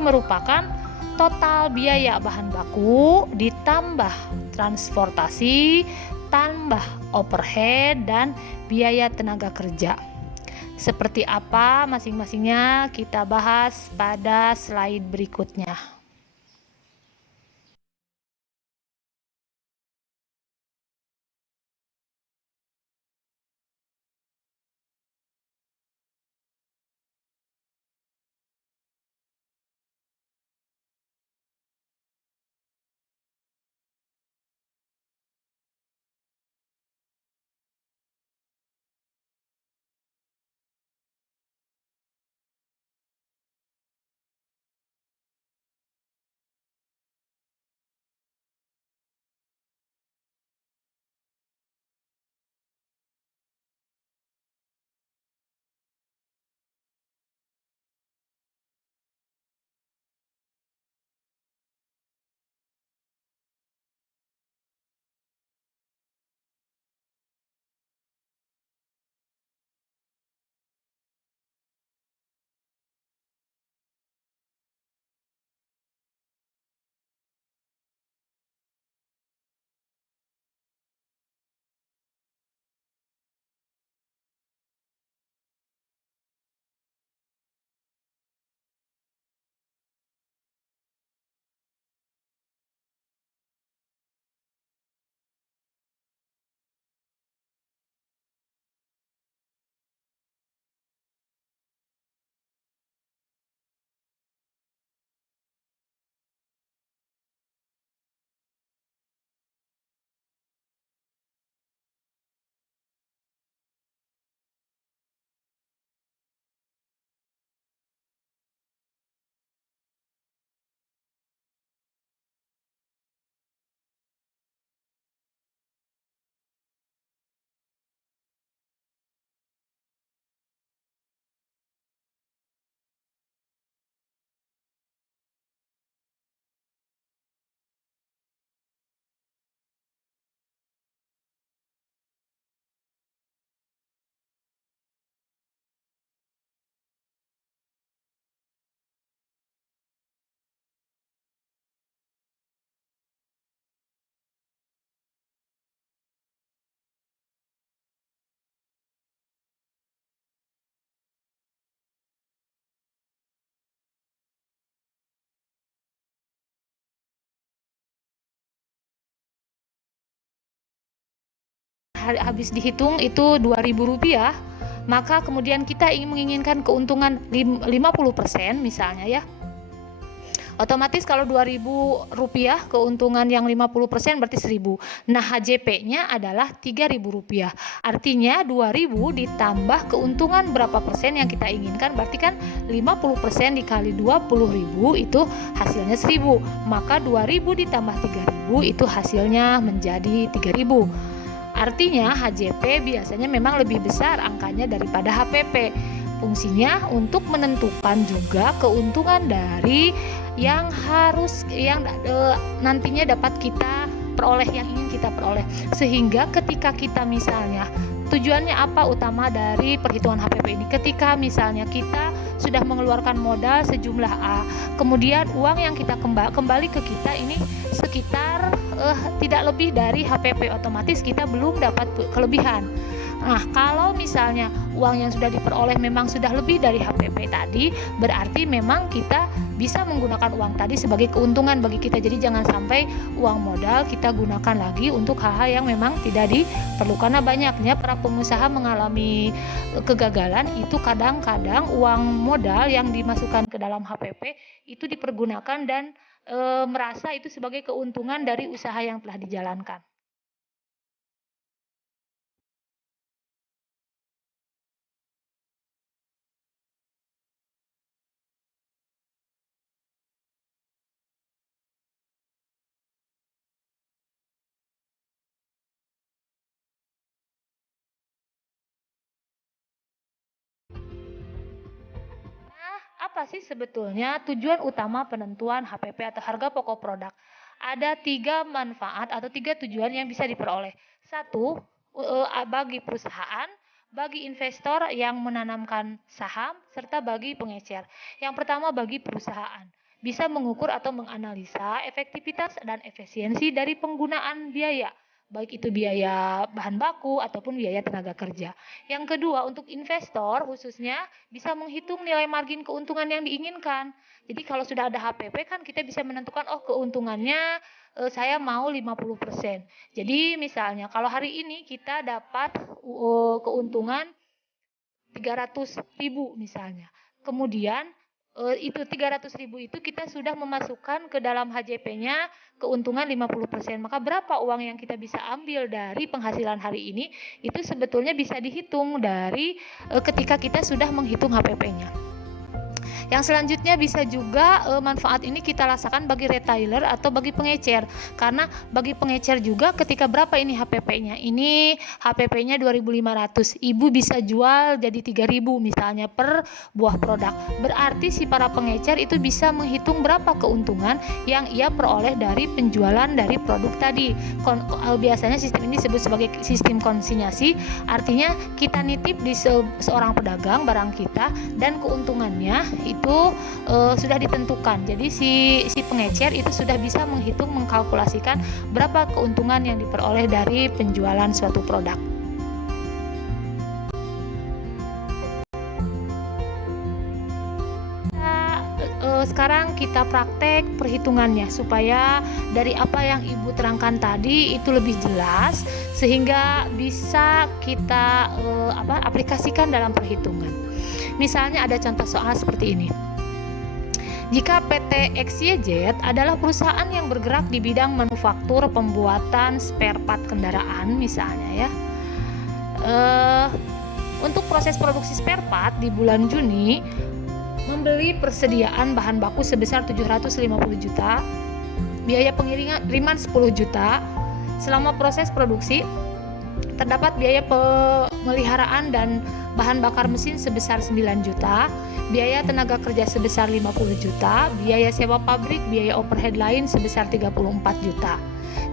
merupakan total biaya bahan baku ditambah transportasi, tambah overhead, dan biaya tenaga kerja. Seperti apa masing-masingnya kita bahas pada slide berikutnya. Habis dihitung itu Rp2.000, maka kemudian kita menginginkan keuntungan 50% misalnya ya. Otomatis kalau Rp2.000 keuntungan yang 50% berarti 1.000. Nah, HJP-nya adalah Rp3.000. Artinya 2.000 ditambah keuntungan berapa persen yang kita inginkan, berarti kan 50% dikali 20.000 itu hasilnya 1.000. Maka 2.000 ditambah 3.000 itu hasilnya menjadi 3.000. Artinya HJP biasanya memang lebih besar angkanya daripada HPP. Fungsinya untuk menentukan juga keuntungan dari yang nantinya dapat kita peroleh, yang ingin kita peroleh. Sehingga ketika kita misalnya, tujuannya apa utama dari perhitungan HPP ini? Ketika misalnya kita sudah mengeluarkan modal sejumlah A, kemudian uang yang kita kembali ke kita ini sekitar tidak lebih dari HPP, otomatis kita belum dapat kelebihan. Nah, kalau misalnya uang yang sudah diperoleh memang sudah lebih dari HPP tadi, berarti memang kita bisa menggunakan uang tadi sebagai keuntungan bagi kita. Jadi jangan sampai uang modal kita gunakan lagi untuk hal-hal yang memang tidak diperlukan. Karena banyaknya para pengusaha mengalami kegagalan itu kadang-kadang uang modal yang dimasukkan ke dalam HPP itu dipergunakan dan merasa itu sebagai keuntungan dari usaha yang telah dijalankan. Apa sih sebetulnya tujuan utama penentuan HPP atau harga pokok produk? Ada 3 manfaat atau 3 tujuan yang bisa diperoleh. 1, bagi perusahaan, bagi investor yang menanamkan saham, serta bagi pengecer. Yang pertama bagi perusahaan. bisa mengukur atau menganalisa efektivitas dan efisiensi dari penggunaan biaya, baik itu biaya bahan baku ataupun biaya tenaga kerja. Yang kedua, untuk investor khususnya bisa menghitung nilai margin keuntungan yang diinginkan. Jadi kalau sudah ada HPP kan kita bisa menentukan keuntungannya saya mau 50%. Jadi misalnya kalau hari ini kita dapat keuntungan 300.000 misalnya. Kemudian itu 300.000 itu kita sudah memasukkan ke dalam HJP-nya keuntungan 50%. Maka berapa uang yang kita bisa ambil dari penghasilan hari ini itu sebetulnya bisa dihitung dari ketika kita sudah menghitung HPP-nya. Yang selanjutnya bisa juga manfaat ini kita rasakan bagi retailer atau bagi pengecer. Karena bagi pengecer juga ketika berapa ini HPP-nya? Ini HPP-nya 2.500. Ibu bisa jual jadi 3.000 misalnya per buah produk. Berarti si para pengecer itu bisa menghitung berapa keuntungan yang ia peroleh dari penjualan dari produk tadi. Biasanya sistem ini disebut sebagai sistem konsinyasi. Artinya kita nitip di seorang pedagang barang kita dan keuntungannya itu sudah ditentukan. Jadi si pengecer itu sudah bisa menghitung, mengkalkulasikan berapa keuntungan yang diperoleh dari penjualan suatu produk. Sekarang kita praktek perhitungannya supaya dari apa yang Ibu terangkan tadi itu lebih jelas sehingga bisa kita aplikasikan dalam perhitungan. Misalnya ada contoh soal seperti ini. Jika PT XYZ adalah perusahaan yang bergerak di bidang manufaktur pembuatan spare part kendaraan misalnya ya. Untuk proses produksi spare part di bulan Juni membeli persediaan bahan baku sebesar 750 juta, biaya pengiriman 10 juta. Selama proses produksi terdapat biaya pemeliharaan dan bahan bakar mesin sebesar 9 juta, biaya tenaga kerja sebesar 50 juta, biaya sewa pabrik, biaya overhead lain sebesar 34 juta.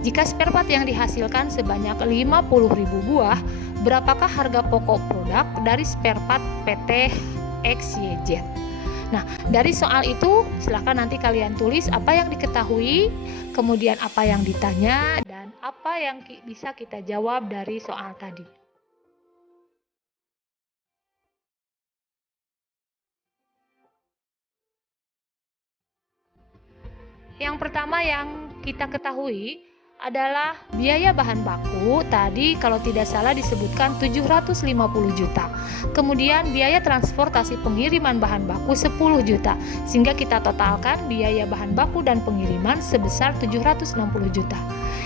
Jika spare part yang dihasilkan sebanyak 50.000 buah, berapakah harga pokok produk dari spare part PT XYZ? Nah, dari soal itu silakan nanti kalian tulis apa yang diketahui, kemudian apa yang ditanya, dan apa yang bisa kita jawab dari soal tadi. Yang pertama yang kita ketahui adalah biaya bahan baku tadi kalau tidak salah disebutkan 750 juta. Kemudian biaya transportasi pengiriman bahan baku 10 juta. Sehingga kita totalkan biaya bahan baku dan pengiriman sebesar 760 juta.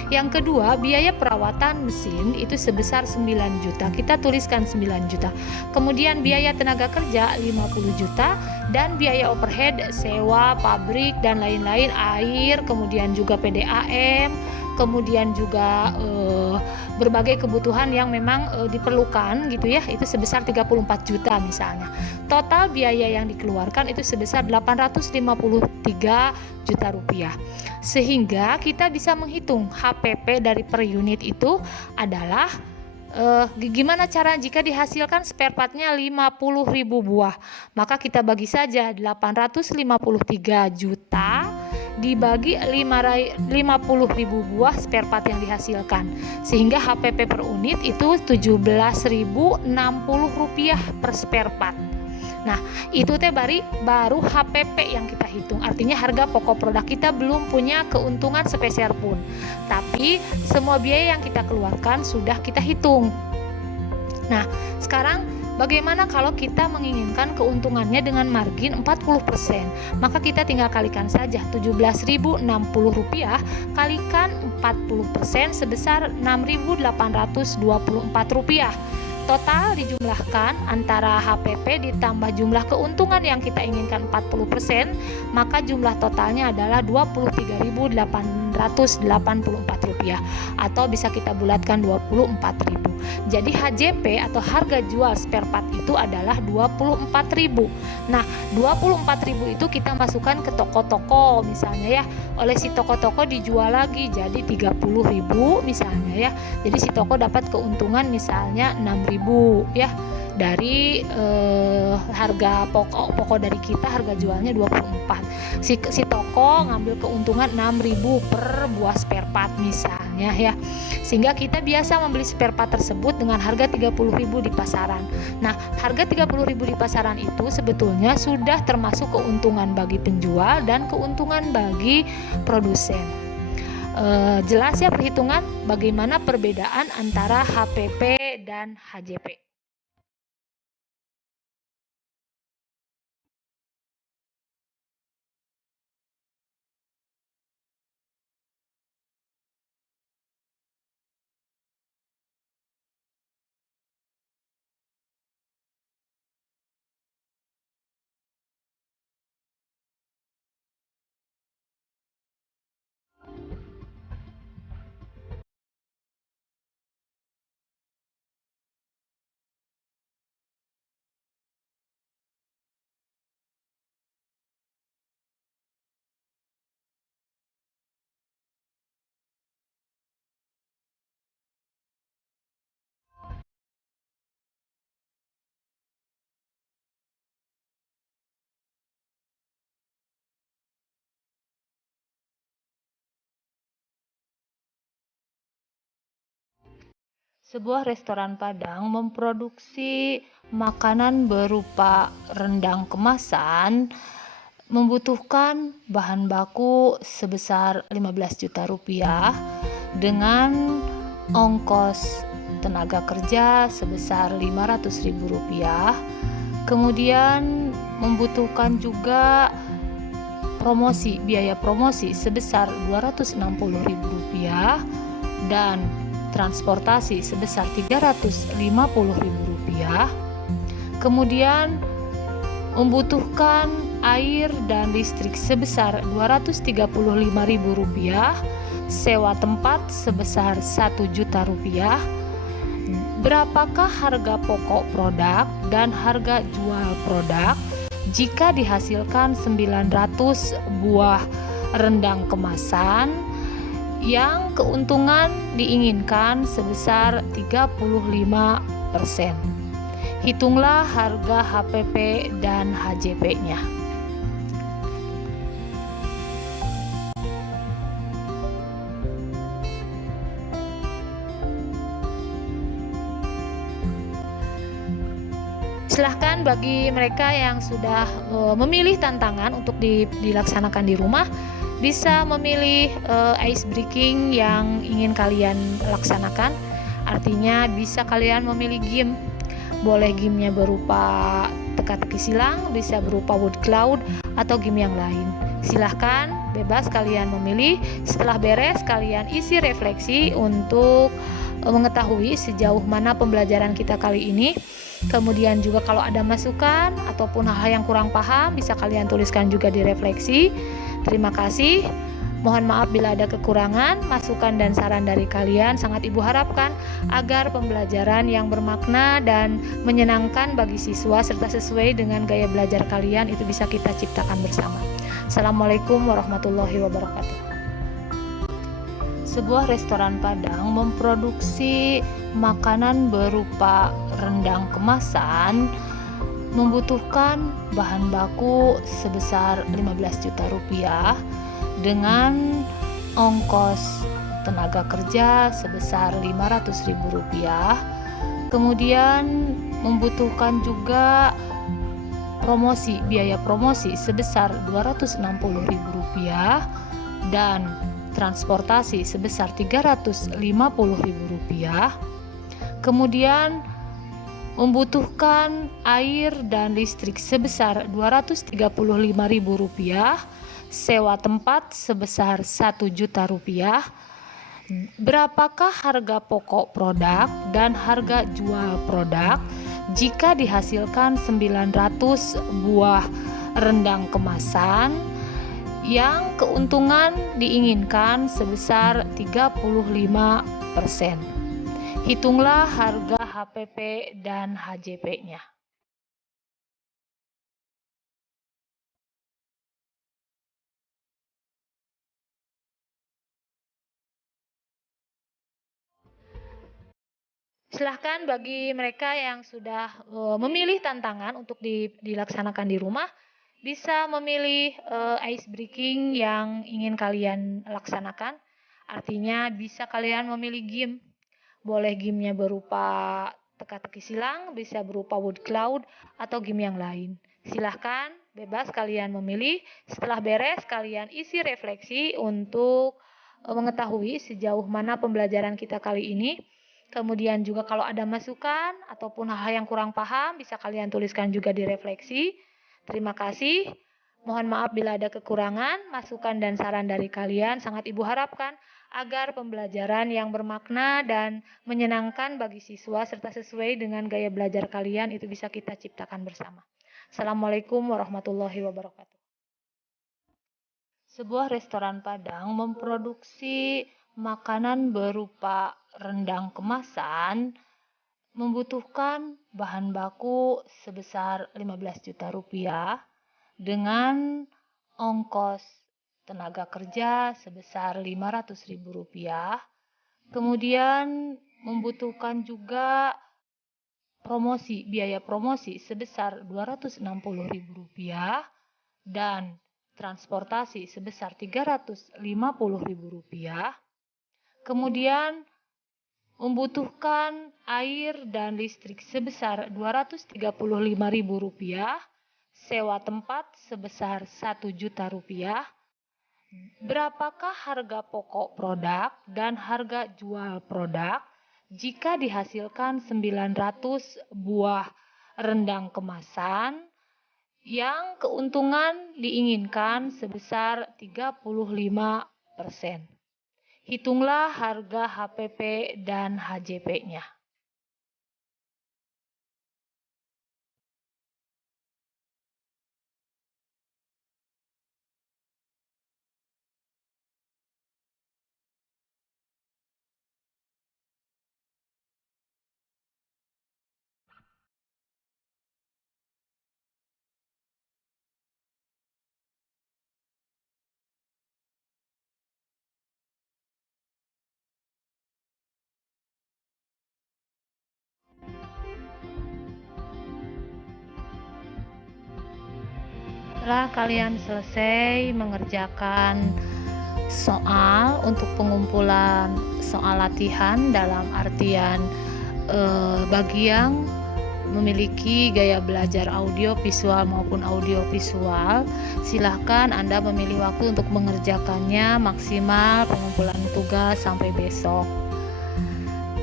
Yang kedua, biaya perawatan mesin itu sebesar 9 juta. Kita tuliskan 9 juta. Kemudian biaya tenaga kerja 50 juta dan biaya overhead, sewa, pabrik dan lain-lain, air, kemudian juga PDAM, kemudian juga berbagai kebutuhan yang memang diperlukan gitu ya, itu sebesar 34 juta misalnya. Total biaya yang dikeluarkan itu sebesar 853 juta rupiah. Sehingga kita bisa menghitung HPP dari per unit itu adalah gimana cara jika dihasilkan spare partnya 50.000 buah, maka kita bagi saja 853 juta dibagi 50.000 buah spare part yang dihasilkan, sehingga HPP per unit itu 17.060 rupiah per spare part. Nah, itu baru HPP yang kita hitung. Artinya harga pokok produk kita belum punya keuntungan sepeser pun. Tapi semua biaya yang kita keluarkan sudah kita hitung. Nah, sekarang bagaimana kalau kita menginginkan keuntungannya dengan margin 40%? Maka kita tinggal kalikan saja 17.060 rupiah kalikan 40% sebesar 6.824 rupiah. Total dijumlahkan antara HPP ditambah jumlah keuntungan yang kita inginkan 40%, maka jumlah totalnya adalah 23.884 rupiah, atau bisa kita bulatkan 24.000. Jadi HJP atau harga jual spare part itu adalah 24.000. Nah, 24.000 itu kita masukkan ke toko-toko misalnya ya. Oleh si toko-toko dijual lagi jadi 30.000 misalnya ya. Jadi si toko dapat keuntungan misalnya 6.000 ya. dari harga pokok dari kita, harga jualnya 24. Si toko ngambil keuntungan 6.000 per buah spare part misalnya ya. Sehingga kita biasa membeli spare part tersebut dengan harga 30.000 di pasaran. Nah, harga 30.000 di pasaran itu sebetulnya sudah termasuk keuntungan bagi penjual dan keuntungan bagi produsen. Jelas ya perhitungan bagaimana perbedaan antara HPP dan HJP. Sebuah restoran Padang memproduksi makanan berupa rendang kemasan membutuhkan bahan baku sebesar 15 juta rupiah dengan ongkos tenaga kerja sebesar 500.000 rupiah. Kemudian membutuhkan juga biaya promosi sebesar 260.000 rupiah dan transportasi sebesar 350.000 rupiah. Kemudian membutuhkan air dan listrik sebesar 235.000 rupiah, sewa tempat sebesar 1 juta rupiah. Berapakah harga pokok produk dan harga jual produk jika dihasilkan 900 buah rendang kemasan yang keuntungan diinginkan sebesar 35%. Hitunglah harga HPP dan HJP-nya. Silahkan bagi mereka yang sudah memilih tantangan untuk dilaksanakan di rumah, bisa memilih ice breaking yang ingin kalian laksanakan. Artinya bisa kalian memilih game. Boleh gamenya berupa teka-teki silang, bisa berupa word cloud, atau game yang lain. Silahkan, bebas kalian memilih. Setelah beres, kalian isi refleksi untuk mengetahui sejauh mana pembelajaran kita kali ini. Kemudian juga kalau ada masukan ataupun hal-hal yang kurang paham, bisa kalian tuliskan juga di refleksi. Terima kasih. Mohon maaf bila ada kekurangan, masukan dan saran dari kalian sangat Ibu harapkan agar pembelajaran yang bermakna dan menyenangkan bagi siswa serta sesuai dengan gaya belajar kalian itu bisa kita ciptakan bersama. Assalamualaikum warahmatullahi wabarakatuh. Sebuah restoran Padang memproduksi makanan berupa rendang kemasan membutuhkan bahan baku sebesar 15 juta rupiah dengan ongkos tenaga kerja sebesar 500.000 rupiah. Kemudian membutuhkan juga biaya promosi sebesar 260.000 rupiah dan transportasi sebesar 350.000 rupiah. Kemudian membutuhkan air dan listrik sebesar 235.000 rupiah, sewa tempat sebesar 1 juta rupiah. Berapakah harga pokok produk dan harga jual produk jika dihasilkan 900 buah rendang kemasan yang keuntungan diinginkan sebesar 35%. Hitunglah harga HPP dan HJP-nya. Silahkan bagi mereka yang sudah memilih tantangan untuk dilaksanakan di rumah, bisa memilih ice breaking yang ingin kalian laksanakan. Artinya bisa kalian memilih game. Boleh gamenya berupa teka-teki silang, bisa berupa wood cloud, atau game yang lain. Silahkan, bebas kalian memilih. Setelah beres, kalian isi refleksi untuk mengetahui sejauh mana pembelajaran kita kali ini. Kemudian juga kalau ada masukan ataupun hal-hal yang kurang paham, bisa kalian tuliskan juga di refleksi. Terima kasih. Mohon maaf bila ada kekurangan, masukan dan saran dari kalian sangat Ibu harapkan agar pembelajaran yang bermakna dan menyenangkan bagi siswa serta sesuai dengan gaya belajar kalian itu bisa kita ciptakan bersama. Assalamualaikum warahmatullahi wabarakatuh. Sebuah restoran Padang memproduksi makanan berupa rendang kemasan membutuhkan bahan baku sebesar 15 juta rupiah dengan ongkos tenaga kerja sebesar 500.000 rupiah. Kemudian membutuhkan juga biaya promosi sebesar 260.000 rupiah dan transportasi sebesar 350.000 rupiah. Kemudian membutuhkan air dan listrik sebesar 235.000 rupiah, sewa tempat sebesar 1 juta rupiah. Berapakah harga pokok produk dan harga jual produk jika dihasilkan 900 buah rendang kemasan yang keuntungan diinginkan sebesar 35%. Hitunglah harga HPP dan HJP-nya. Setelah kalian selesai mengerjakan soal untuk pengumpulan soal latihan dalam artian bagi yang memiliki gaya belajar audio visual maupun audio visual, silahkan Anda memilih waktu untuk mengerjakannya maksimal pengumpulan tugas sampai besok.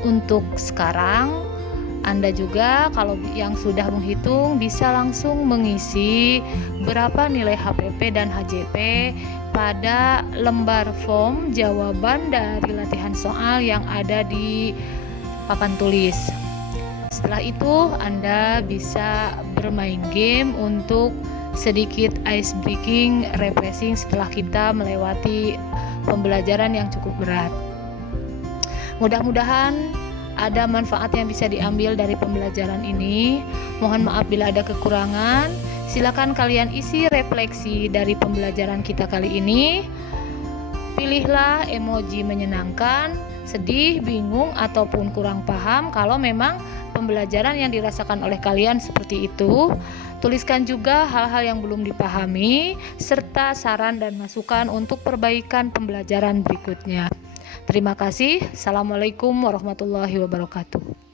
Untuk sekarang Anda juga kalau yang sudah menghitung bisa langsung mengisi berapa nilai HPP dan HJP pada lembar form jawaban dari latihan soal yang ada di papan tulis. Setelah itu Anda bisa bermain game untuk sedikit ice breaking, refreshing setelah kita melewati pembelajaran yang cukup berat. Mudah-mudahan ada manfaat yang bisa diambil dari pembelajaran ini. Mohon maaf bila ada kekurangan. Silakan kalian isi refleksi dari pembelajaran kita kali ini. Pilihlah emoji menyenangkan, sedih, bingung, ataupun kurang paham kalau memang pembelajaran yang dirasakan oleh kalian seperti itu. Tuliskan juga hal-hal yang belum dipahami, serta saran dan masukan untuk perbaikan pembelajaran berikutnya. Terima kasih. Assalamualaikum warahmatullahi wabarakatuh.